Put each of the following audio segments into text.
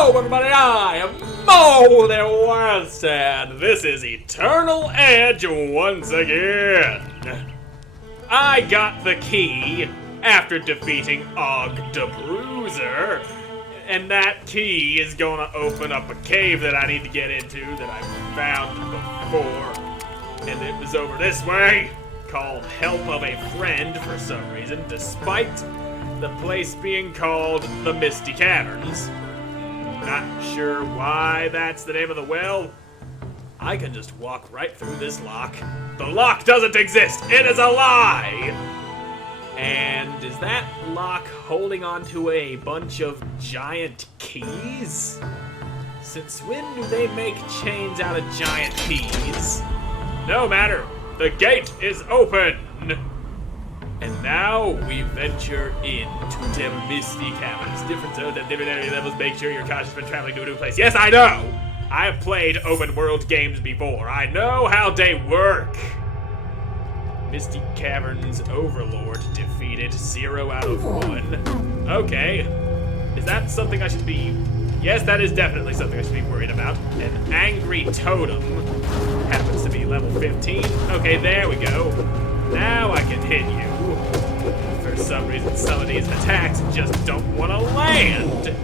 Hello everybody, I am Moldy, and this is Eternal Edge once again. I got the key after defeating Og the Bruiser, and that key is gonna open up a cave that I need to get into that I found before. And it was over this way, called Help of a Friend for some reason, despite the place being called the Misty Caverns. Not sure why that's the name of the well. I can just walk right through this lock. The lock doesn't exist! It is a lie! And is that lock holding on to a bunch of giant keys? Since when do they make chains out of giant keys? No matter, the gate is open! And now we venture into the Misty Caverns. Different zones at different area levels. Make sure you're cautious when traveling to a new place. Yes, I know! I've played open world games before. I know how they work. Misty Caverns Overlord defeated 0 out of 1. Okay. Is that something I should be... Yes, that is definitely something I should be worried about. An angry totem. Happens to be level 15. Okay, there we go. Now I can hit you. For some reason, some of these attacks just don't want to land.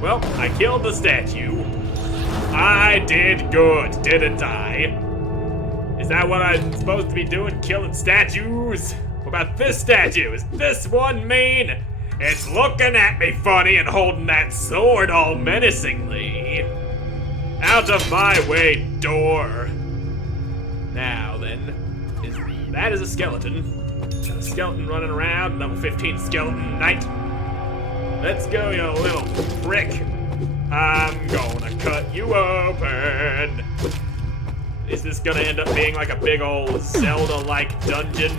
Well, I killed the statue. I did good, didn't I? Is that what I'm supposed to be doing, killing statues? What about this statue? Is this one mean? It's looking at me funny and holding that sword all menacingly. Out of my way, door. Now then, that is a skeleton. Got a skeleton running around, level 15 skeleton knight. Let's go, you little prick. I'm gonna cut you open. Is this gonna end up being like a big old Zelda-like dungeon?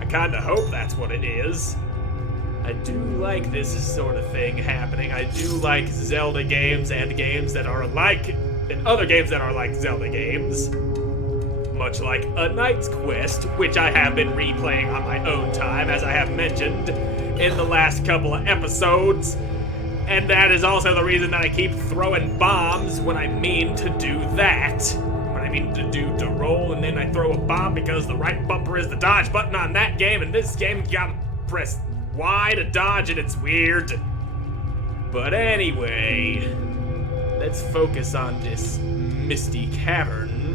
I kinda hope that's what it is. I do like this sort of thing happening. I do like Zelda games and games that are like, and other games that are like Zelda games. Much like A Knight's Quest, which I have been replaying on my own time, as I have mentioned in the last couple of episodes. And that is also the reason that I keep throwing bombs when I mean to do that. When I mean to roll and then I throw a bomb because the right bumper is the dodge button on that game, and this game you gotta press Y to dodge and it's weird. But anyway, let's focus on this Misty Cavern.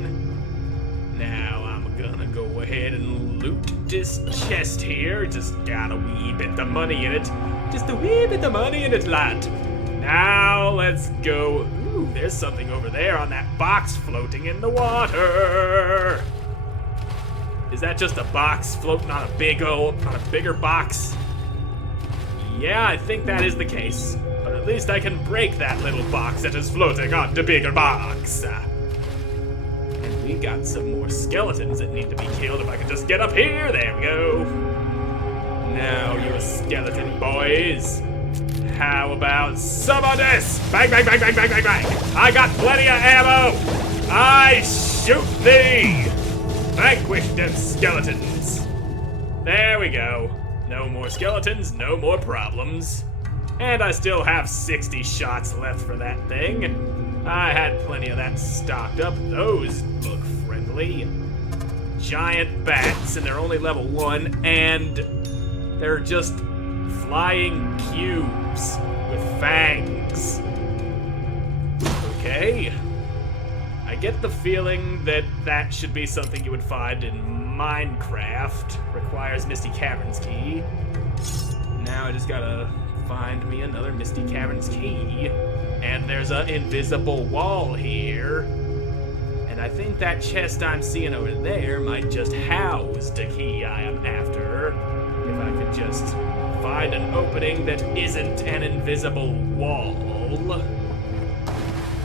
Now I'm gonna go ahead and loot this chest here. Just got a wee bit of money in it. Just a wee bit of money in it, lad. Now let's go. Ooh, there's something over there on that box floating in the water. Is that just a box floating on a bigger box? Yeah, I think that is the case. But at least I can break that little box that is floating on the bigger box. We got some more skeletons that need to be killed. If I could just get up here. There we go. Now, you skeleton boys. How about some of this? Bang, bang, bang, bang, bang, bang, bang. I got plenty of ammo. I shoot thee. Vanquish them skeletons. There we go. No more skeletons, no more problems. And I still have 60 shots left for that thing. I had plenty of that stocked up. Those look friendly. Giant bats, and they're only level 1, and they're just flying cubes with fangs. Okay. I get the feeling that that should be something you would find in Minecraft. Requires Misty Caverns key. Now I just gotta find me another Misty Caverns key. And there's an invisible wall here. And I think that chest I'm seeing over there might just house the key I am after. If I could just find an opening that isn't an invisible wall.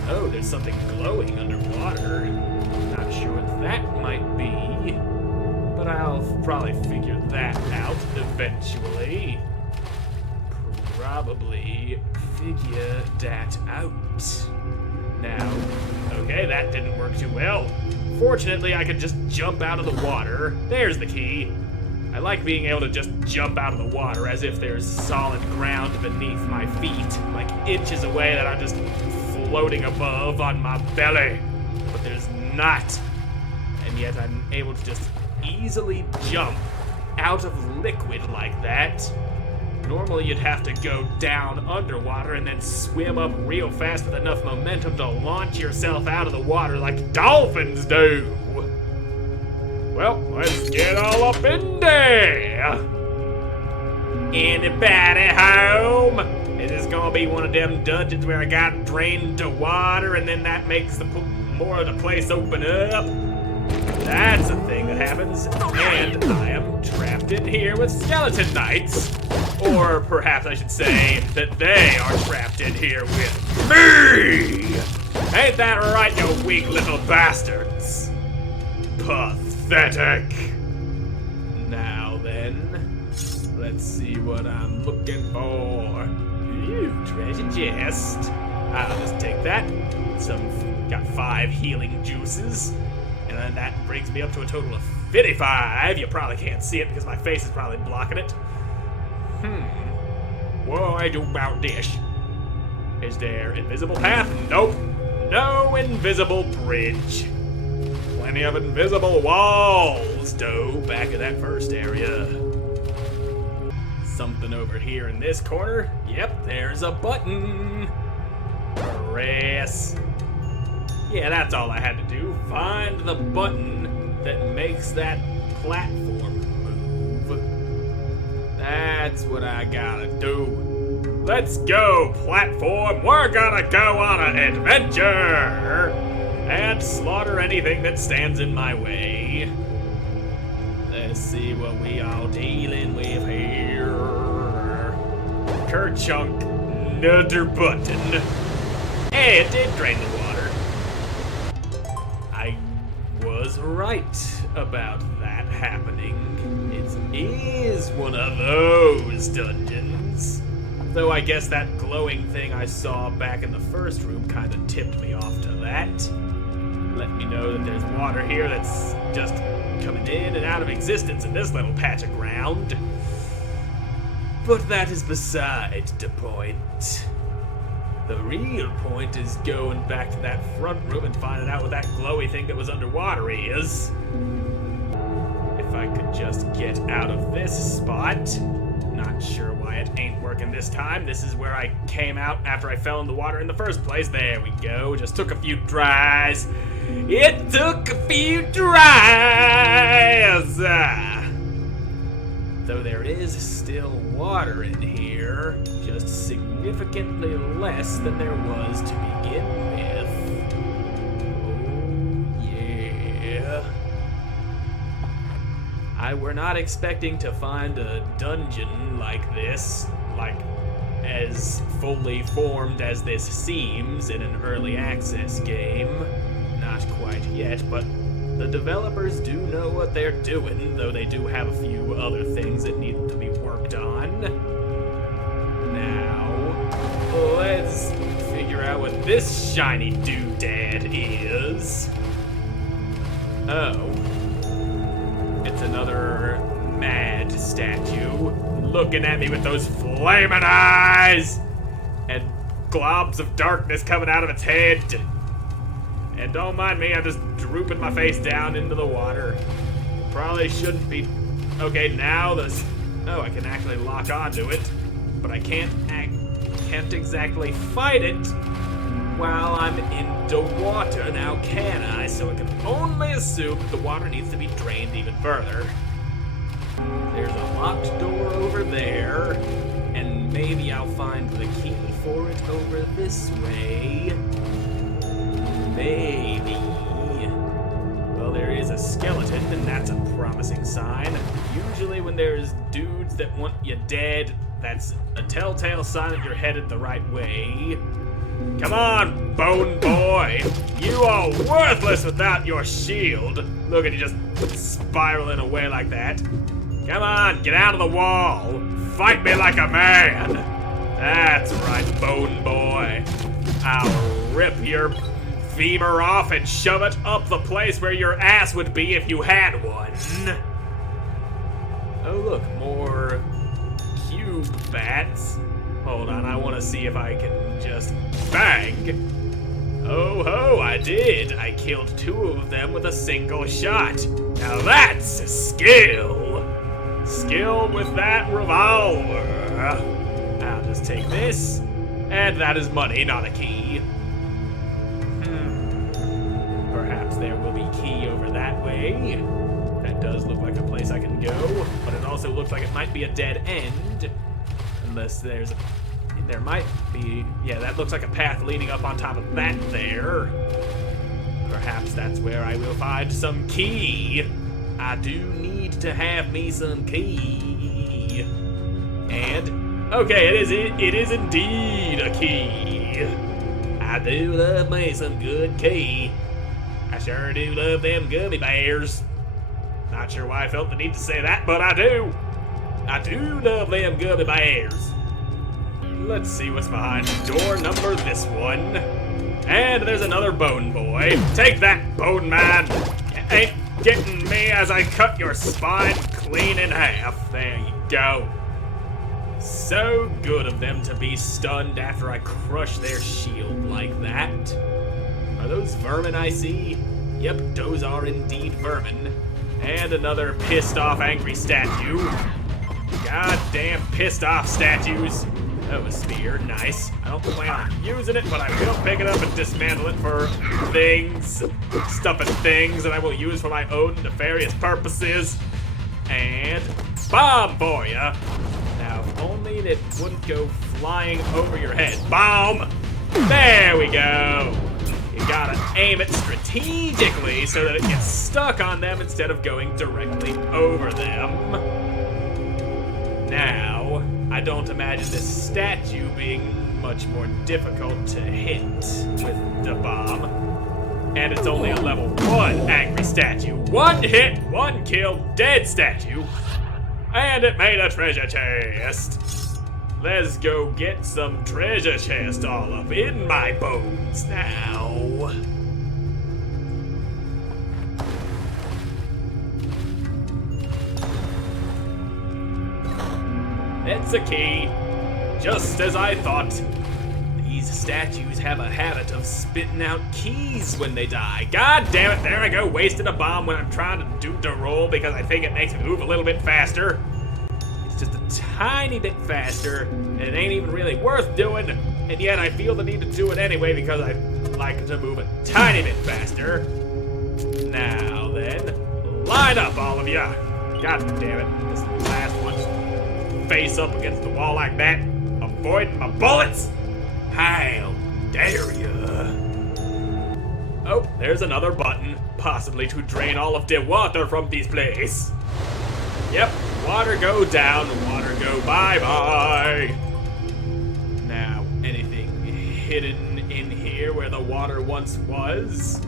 Oh, there's something glowing underwater. Not sure what that might be. But I'll probably figure that out eventually. Probably figure that out. Now, okay, that didn't work too well. Fortunately, I could just jump out of the water. There's the key. I like being able to just jump out of the water as if there's solid ground beneath my feet, like inches away that I'm just floating above on my belly. But there's not. And yet I'm able to just easily jump out of liquid like that. Normally you'd have to go down underwater and then swim up real fast with enough momentum to launch yourself out of the water like dolphins do. Well, let's get all up in there. Anybody home? Is this gonna be one of them dungeons where I got drained to water and then that makes more of the place open up? That's a thing that happens, and I am trapped in here with skeleton knights. Or perhaps I should say that they are trapped in here with me! Ain't that right, you weak little bastards? Pathetic. Now then, let's see what I'm looking for. Ooh, treasure chest. I'll just take that. Got 5 healing juices. And then that brings me up to a total of 55. You probably can't see it because my face is probably blocking it. What do I do about this? Is there invisible path? Nope. No invisible bridge. Plenty of invisible walls, though, back of that first area. Something over here in this corner. Yep, there's a button. Press. Yeah, that's all I had to do. Find the button that makes that platform move. That's what I gotta do. Let's go, platform. We're gonna go on an adventure and slaughter anything that stands in my way. Let's see what we all dealing with here. Kerchunk, another button. Hey, it did drain the water. I was right about that happening. It is one of those dungeons. Though I guess that glowing thing I saw back in the first room kind of tipped me off to that. Let me know that there's water here that's just coming in and out of existence in this little patch of ground. But that is beside the point. The real point is going back to that front room and finding out what that glowy thing that was underwater is. If I could just get out of this spot. Not sure why it ain't working this time. This is where I came out after I fell in the water in the first place. There we go. Just took a few tries. It took a few tries. Though there is still water in here, just significantly less than there was to begin with. Oh, yeah. I were not expecting to find a dungeon like this, like as fully formed as this seems in an early access game. Not quite yet, but the developers do know what they're doing, though they do have a few other things that need to be worked on. Now, let's figure out what this shiny doodad is. Oh. It's another mad statue looking at me with those flaming eyes and globs of darkness coming out of its head. And don't mind me, I'm just drooping my face down into the water. Probably shouldn't be. Okay, now this. Oh, I can actually lock onto it, but I can't exactly fight it while I'm in the water, now can I? So I can only assume the water needs to be drained even further. There's a locked door over there, and maybe I'll find the key for it over this way. Maybe. Well, there is a skeleton, and that's a promising sign. Usually when there's dudes that want you dead, that's a telltale sign that you're headed the right way. Come on, Bone Boy! You are worthless without your shield! Look at you just spiraling away like that. Come on, get out of the wall! Fight me like a man! That's right, Bone Boy. I'll rip your femur off and shove it up the place where your ass would be if you had one. Oh look, more cube bats. Hold on, I want to see if I can just bang. Oh ho, I did. I killed 2 of them with a single shot. Now that's a skill. Skill with that revolver. I'll just take this. And that is money, not a key. Perhaps there will be key over that way. That does look like a place I can go, but it also looks like it might be a dead end. Unless there might be, yeah, that looks like a path leading up on top of that there. Perhaps that's where I will find some key. I do need to have me some key. And, okay, it is indeed a key. I do love me some good key. I sure do love them gummy bears. Not sure why I felt the need to say that, but I do. I do love them gummy bears. Let's see what's behind door number this one. And there's another bone boy. Take that, bone man. You ain't getting me as I cut your spine clean in half. There you go. So good of them to be stunned after I crush their shield like that. Are those vermin I see? Yep, those are indeed vermin. And another pissed off angry statue. Goddamn pissed off statues. That was spear, nice. I don't plan on using it, but I will pick it up and dismantle it for things, stuff and things that I will use for my own nefarious purposes. And bomb for ya. Now, if only it wouldn't go flying over your head. Bomb! There we go. You gotta aim it strategically so that it gets stuck on them instead of going directly over them. Now, I don't imagine this statue being much more difficult to hit with the bomb. And it's only a level 1 angry statue. 1 hit, 1 kill, dead statue. And it made a treasure chest. Let's go get some treasure chest all up in my bones now. It's a key, just as I thought. These statues have a habit of spitting out keys when they die. God damn it, there I go, wasting a bomb when I'm trying to do the roll because I think it makes me move a little bit faster. It's just a tiny bit faster, and it ain't even really worth doing, and yet I feel the need to do it anyway because I like to move a tiny bit faster. Now then, line up all of ya. God damn it, this last one's face up against the wall like that, avoiding my bullets. How dare ya? Oh, there's another button, possibly to drain all of the water from this place. Yep, water go down, water go bye-bye. Now, anything hidden in here where the water once was?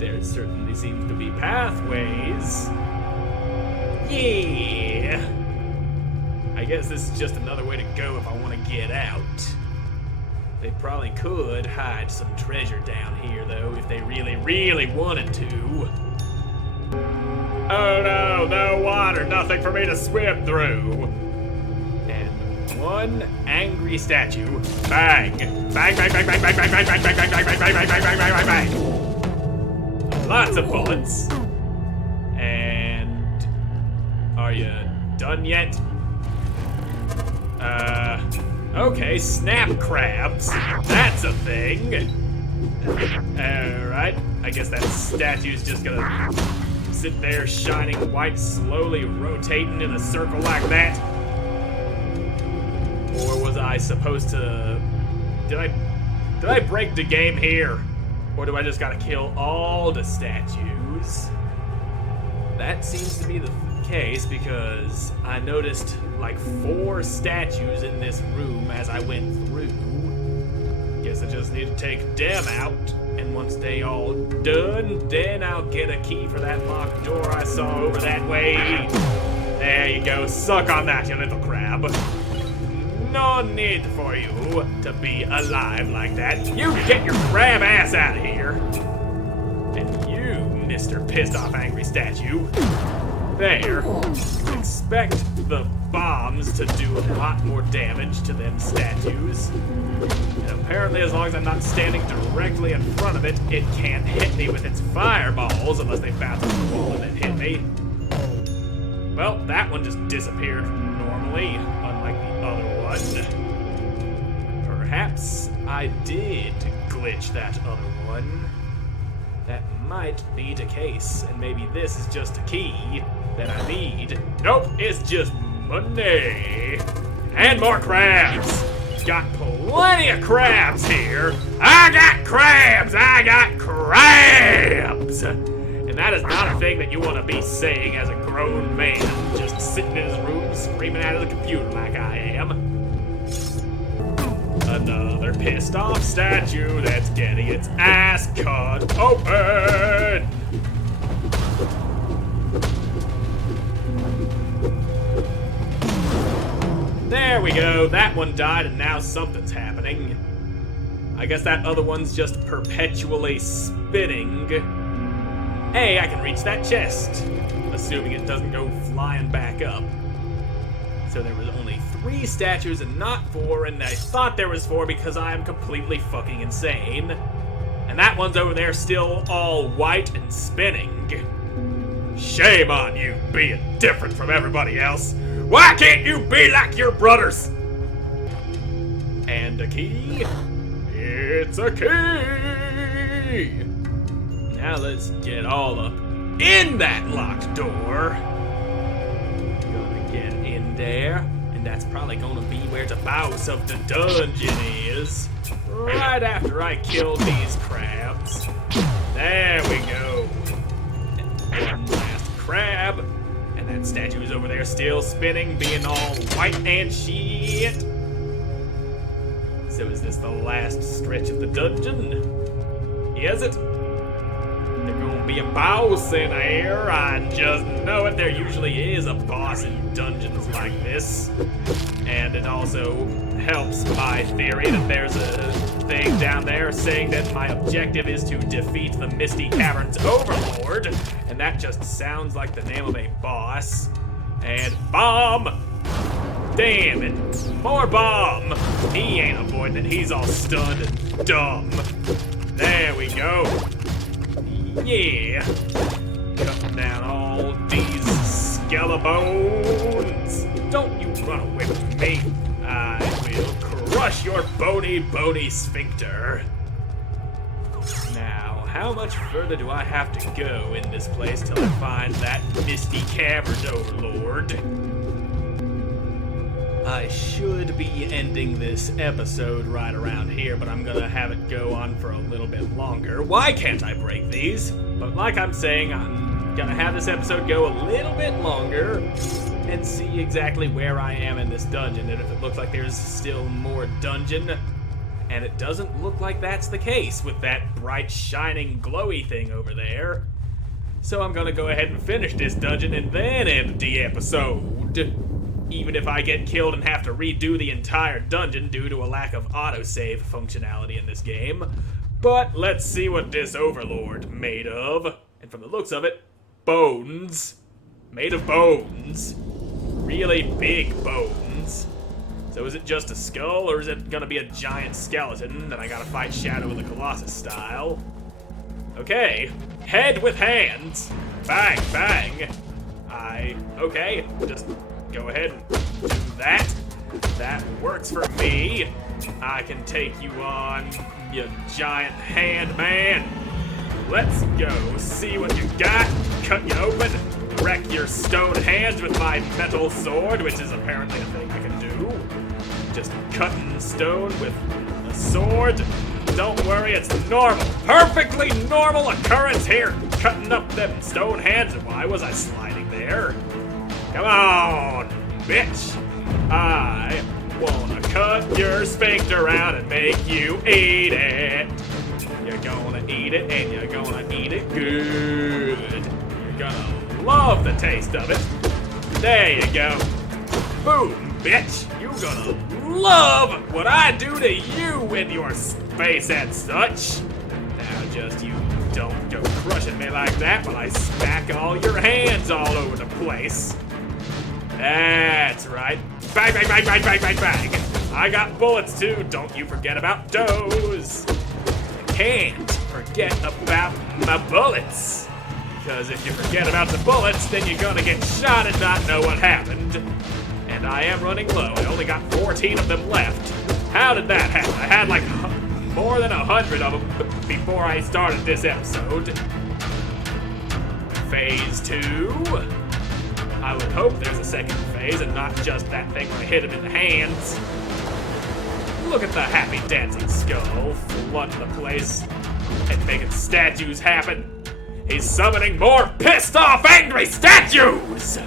There certainly seems to be pathways. Yeah. I guess this is just another way to go if I want to get out. They probably could hide some treasure down here, though, if they really, really wanted to. Oh no, no water, nothing for me to swim through. And 1 angry statue. Bang! Bang, bang, bang, bang, bang, bang, bang, bang, bang, bang, bang, bang, bang, bang, bang, bang, bang, bang. Lots of bullets. And are you done yet? Okay, snap crabs. That's a thing. Alright, I guess that statue's just gonna sit there shining white, slowly rotating in a circle like that. Or was I supposed to... Did I break the game here? Or do I just gotta kill all the statues? That seems to be the case because I noticed like 4 statues in this room as I went through. Guess I just need to take them out, and once they all done, then I'll get a key for that locked door I saw over that way. There you go, suck on that, you little crab. No need for you to be alive like that. You get your crab ass out of here. And you, Mr. Pissed Off Angry Statue. There. Expect the bombs to do a lot more damage to them statues. And apparently, as long as I'm not standing directly in front of it, it can't hit me with its fireballs unless they bounce off the wall and then hit me. Well, that one just disappeared normally, unlike the other one. Perhaps I did glitch that other one. That might be the case, and maybe this is just a key that I need. Nope, it's just money. And more crabs. Got plenty of crabs here. I got crabs! I got crabs! And that is not a thing that you want to be saying as a grown man, just sitting in his room screaming at the computer like I am. Another pissed off statue that's getting its ass cut open! There we go, that one died and now something's happening. I guess that other one's just perpetually spinning. Hey, I can reach that chest, assuming it doesn't go flying back up. So there was only 3 statues and not 4, and I thought there was 4 because I am completely fucking insane. And that one's over there still all white and spinning. Shame on you being different from everybody else. Why can't you be like your brothers? And a key. It's a key. Now let's get all up in that locked door. Gonna get in there, and that's probably gonna be where the boss of the dungeon is. Right after I kill these crabs. There we go. One last crab. And that statue is over there still spinning, being all white and shit. So is this the last stretch of the dungeon? Is it? There's gonna be a boss in here, I just know it. There usually is a boss in dungeons like this. And it also helps my theory that there's a thing down there saying that my objective is to defeat the Misty Caverns Overlord. And that just sounds like the name of a boss. And bomb! Damn it. More bomb! He ain't avoiding it, he's all stunned and dumb. There we go. Yeah. Cutting down all these skelebones. Don't you run away with me. I will crush your bony sphincter. Now, how much further do I have to go in this place till I find that Misty Caverns Overlord? I should be ending this episode right around here, but I'm gonna have it go on for a little bit longer. Why can't I break these? But like I'm saying, I'm gonna have this episode go a little bit longer and see exactly where I am in this dungeon, and if it looks like there's still more dungeon. And it doesn't look like that's the case with that bright, shining, glowy thing over there. So I'm gonna go ahead and finish this dungeon and then end the episode. Even if I get killed and have to redo the entire dungeon due to a lack of autosave functionality in this game. But let's see what this Overlord made of. And from the looks of it, bones. Made of bones. Really big bones. So is it just a skull, or is it gonna be a giant skeleton that I gotta fight Shadow of the Colossus style? Okay, head with hands. Bang, bang. Okay, just go ahead and do that. That works for me. I can take you on, you giant hand man. Let's go see what you got. Cut you open. Wreck your stone hands with my metal sword, which is apparently a thing I can do. Just cutting stone with a sword. Don't worry, it's normal. Perfectly normal occurrence here. Cutting up them stone hands. Why was I sliding there? Come on, bitch. I wanna cut your sphincter out and make you eat it. You're gonna eat it, and you're gonna eat it good. You're gonna love the taste of it. There you go. Boom, bitch. You're gonna love what I do to you in your space and such. Now just you Don't go crushing me like that while I smack all your hands all over the place. That's right. Bang, bang, bang, bang, bang, bang, bang. I got bullets too. Don't you forget about those. I can't forget about my bullets. Because if you forget about the bullets, then you're gonna get shot and not know what happened. And I am running low. I only got 14 of them left. How did that happen? I had like more than 100 of them before I started this episode. Phase 2. I would hope there's a second phase and not just that thing where I hit him in the hands. Look at the happy dancing skull flooding the place and making statues happen. He's summoning more pissed off angry statues!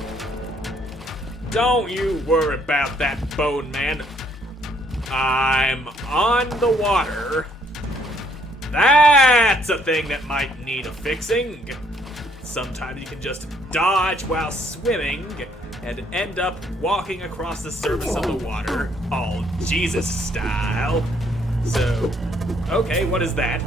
Don't you worry about that, Bone Man. I'm on the water. That's a thing that might need a fixing. Sometimes you can just dodge while swimming and end up walking across the surface of the water, all Jesus style. So, okay, what is that?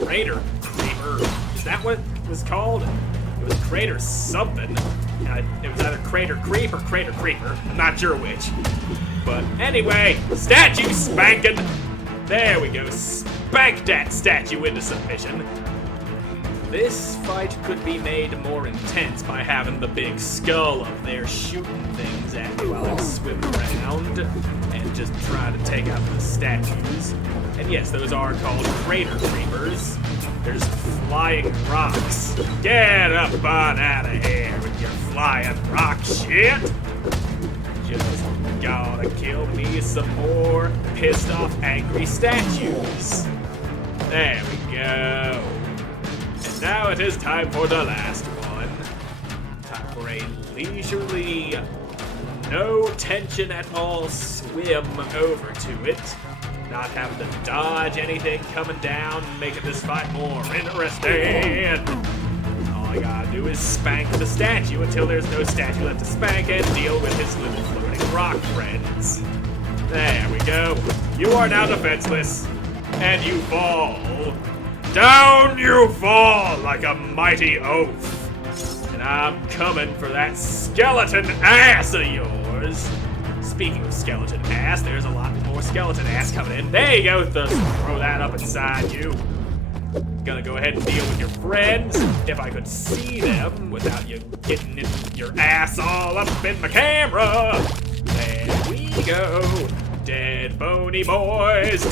Crater Creeper. Is that what it was called? It was Crater something. It was either Crater Creep or Crater Creeper. I'm not sure which. But anyway, statue spanking. There we go. Spank that statue into submission. This fight could be made more intense by having the big skull up there shooting things at me while I'm swimming around and just trying to take out the statues. And yes, those are called Crater Creepers. They're just flying rocks. Get up on out of here with your flying rock shit. Just gotta kill me some more pissed off angry statues. There we go. And now it is time for the last one. Time for a leisurely, no tension at all swim over to it. Not having to dodge anything coming down, making this fight more interesting. All I gotta do is spank the statue until there's no statue left to spank and deal with his little floating rock friends. There we go. You are now defenseless, and you fall. Down you fall like a mighty oaf. And I'm coming for that skeleton ass of yours. Speaking of skeleton ass, there's a lot more skeleton ass coming in. There you go, throw that up inside you. Gonna go ahead and deal with your friends, if I could see them without you getting your ass all up in my camera. There we go. Dead bony boys,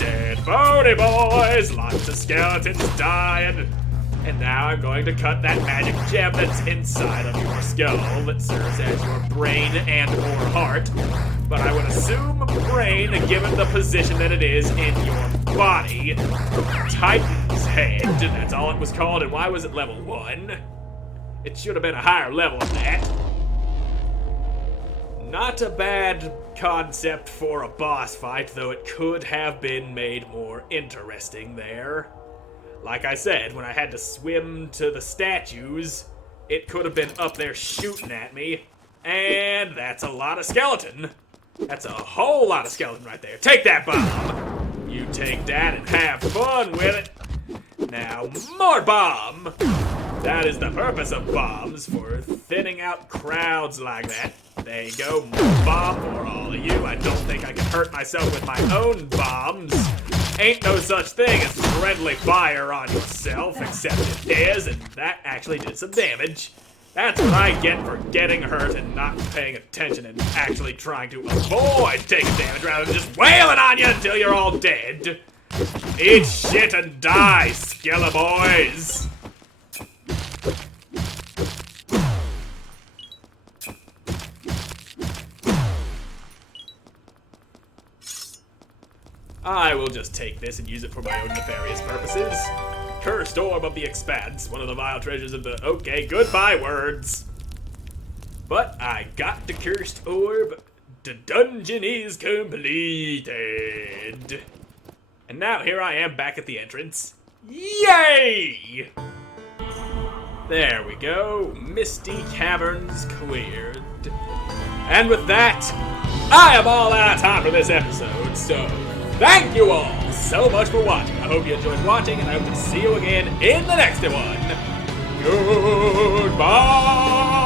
lots of skeletons dying. And now I'm going to cut that magic gem that's inside of your skull that serves as your brain and or heart. But I would assume brain, given the position that it is in your body. Titan's head, that's all it was called, and why was it level 1? It should have been a higher level than that. Not a bad concept for a boss fight, though it could have been made more interesting there. Like I said, when I had to swim to the statues, it could have been up there shooting at me, and that's a lot of skeleton. That's a whole lot of skeleton right there. Take that bomb! You take that and have fun with it. Now, more bomb! That is the purpose of bombs, for thinning out crowds like that. There you go, more bomb for all of you. I don't think I can hurt myself with my own bombs. Ain't no such thing as friendly fire on yourself, except it is, and that actually did some damage. That's what I get for getting hurt and not paying attention and actually trying to avoid taking damage rather than just wailing on you until you're all dead. Eat shit and die, Skella boys! I will just take this and use it for my own nefarious purposes. Cursed Orb of the Expanse, one of the vile treasures of the... Okay, goodbye words. But I got the Cursed Orb. The dungeon is completed. And now here I am back at the entrance. Yay! There we go. Misty Caverns cleared. And with that, I am all out of time for this episode, so... thank you all so much for watching. I hope you enjoyed watching, and I hope to see you again in the next one. Goodbye!